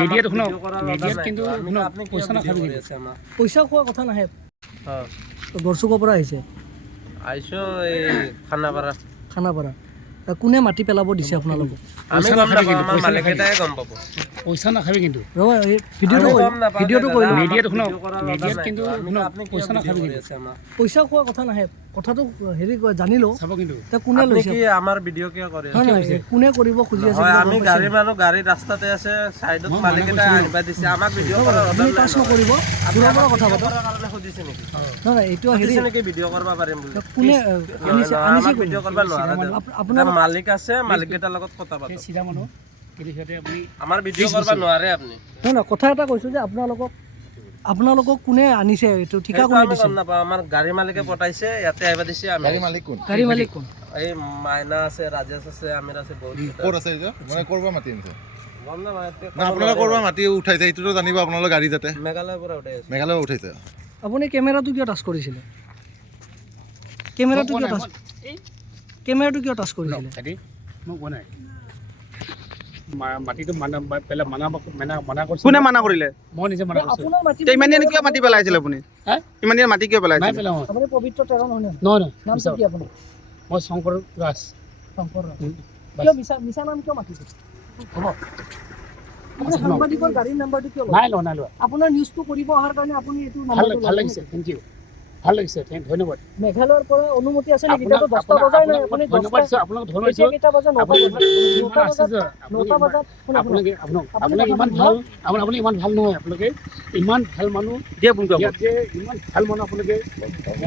মিডিয়াত শুনক মিডিয়াত কিন্তু আপনি পয়সা না খাবি কিন্তু পইচা খোৱা কথা নাহে হ্যাঁ গড়চুকৰ পৰা আহিছে আইছো এই খানাপাৰা খানাপাৰা কোনে মাটি পেলাব দিছে আপোনালোকক আমি গম নাপাওঁ আমাৰ মালিকেইটাই গম পাব পয়সা না খাবি কিন্তু ৰ'বা এই ভিডিঅ'টো কৰিলোঁ মিডিয়াত শুনক মিডিয়াত কিন্তু আপনি পয়সা না খাবি কিন্তু পইচা খোৱা কথা নাহে কথাটো হেৰি জানিলোঁ চাব কিন্তু এতিয়া কোনে আপনি লৈছে কি আমাৰ ভিডিঅ' কিয় কৰে নহয় নহয় কোনে কৰিব খুজি আছে হয় আমি গাড়ীৰ মানুহ গাড়ী ৰাস্তাতে আছে সাইডত মালিকেইটাই আনিবা দিছে আমাক ভিডিঅ' কৰাৰ আপুনি অৰ্ডাৰ টাচ নকৰিব দূৰৰ পৰা কথা পাতক কাৰণে সুধিছে নেকি নহয় নহয় এইটো হেৰি সুধিছে নেকি ভিডিঅ' কৰিব পাৰিম বুলি কোনে আনিছে আমাক কোনে? ভিডিঅ' কৰিব নোৱাৰে আপোনাৰ আপোনাৰ মালিক আছে মালিককেইটাৰ লগত কথা পাতক চিধা মানুহ কিন্তু সিহঁতে আপুনি আমাৰ ভিডিঅ' কৰিব নোৱাৰে আপুনি নহয় নহয় কথা এটা কৈছোঁ যে আপোনালোকক কোনে আনিছে এইটো ঠিকা কোনে আমি দিছে গম নাপাওঁ আমাৰ গাড়ী মালিকে পঠাইছে ইয়াতে আহিব দিছে আমি গাড়ী মালিক কোন গাড়ী মালিক কোন এই মাইনা আছে ৰাজেশ আছে আমিৰ আছে বহুত ক'ত আছে এইটো মানে কৰবা মাতি আনিছে গম নাপাওঁ এতিয়া না আপোনালোকে কৰবা মাতি উঠাইছে এইটোতো জানিব আপোনালোকৰ গাড়ী যাতে মেঘালয়ৰ পৰা উঠাই আছে মেঘালয় উঠাইছে আপুনি কেমেৰাটো কিয় টাচ কৰিছিলে কেমেৰাটো কিয় টাচ কৰিছিলে হেৰি মোক কোৱা নাই মাটিটো পেলাই মানা কৰিছে কোনে মানা কৰিলে মই নিজে মানা কৰিছোঁ আপোনাৰ মাটি তে ইমান দিন কিয় মাটি পেলাইছিল আপুনি হে? ইমান দিন মাটি কিয় নাই পেলাইছিল পেলাওঁ আপুনি পবিত্ৰ তেৰ নহয় নে? নহয় নামটো কি আপোনাৰ মই শংকৰ দাস শংকৰ ৰাজ। কিয় মিছা নাম কিয় মাতিছে হ'ব আপুনি সাংবাদিকৰ গাড়ীৰ নাম্বাৰটো কিয় ল'লে? নাই লোৱা আপোনাৰ নিউজটো কৰিব অহাৰ কাৰণে আপুনি এইটো ভাল নাম্বাৰটো ভাল ল'লে লাগিছে থেংক ইউ ভাল লাগিছে ধন্যবাদ মেঘালয়ৰ পৰা অনুমতি আছে নেকি এতিয়াতো 10টা বজাই নাই আপুনি ধন্যবাদ দিছোঁ আপোনাক ধন্যবাদ এতিয়া দিছোঁ কেইটা বজাত 9টা বজাত 9টা বজাত আপুনি ইমান ভাল নহয় আপোনালোকে ইমান ভাল মানুহ দিয়ে ফোন কৰিব ইয়াত যে ইমান ভাল মানুহ আপোনালোকে